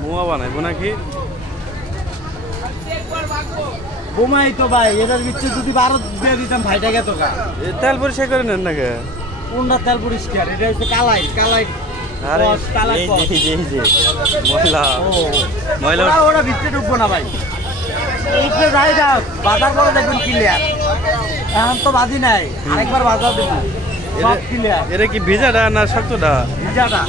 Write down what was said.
মোয়া বানাইবো নাকি? বোমাই তো ভাই, এটার ভিতরে যদি 12 দিয়ে দিতাম ভাইটা গেত গা। তেল পরিষ্কার করে নেন নাকি? কোনটা তেল পরিষ্কার? এটা হচ্ছে কালাই কালাই। আরে কালাই এই যে ময়লা ময়লা ওরা ভিতরে ঢুকবো না ভাই। উপরে যাই যাও, বাজার করে দেখবেন ক্লিয়ার। এখন তো বাজি নাই, আরেকবার বাজার দেবো, সব ক্লিয়ার। এটা কি ভিজাটা না শক্তটা? ভিজাটা।